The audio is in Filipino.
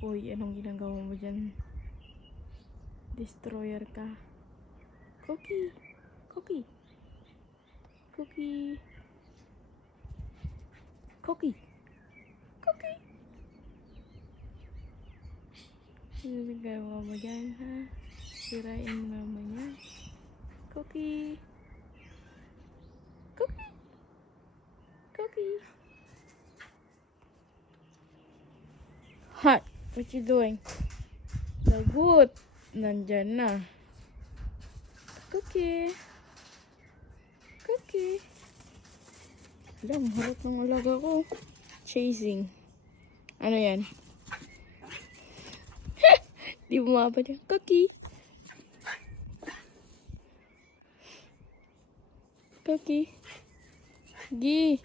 Uy, anong ginagawa mo dyan? Destroyer ka. Cookie! Cookie! Cookie! Cookie! Cookie! Ano ginagawa mo dyan, ha? Sirain mo naman yan. Cookie! Cookie! Cookie! Hot! What you doing? Lagot! Nandyan na. Cookie! Cookie! Alam, harap ng alaga ko. Chasing. Ano yan? Di bumaba niya. Cookie! Cookie! Gi!